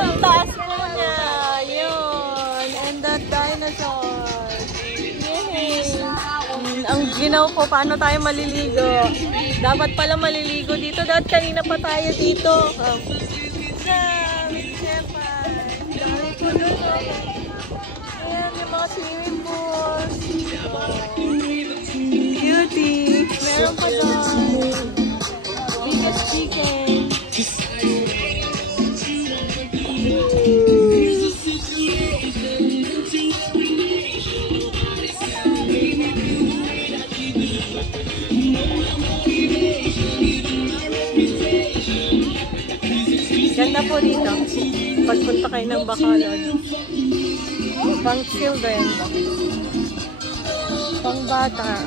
Ang taas po niya. Yun. And that dinosaur. Yay. Ang ginaw ko, paano tayo maliligo? Dapat pala maliligo dito. Dapat kanina pa tayo dito. Dami po dun. Ayan, yung mga swimming pool. Beauty. Meron pa doon. Biggest chicken. Ganda po dito. Pagpunta kayo ng Bacolod. Pang children. Pang bata.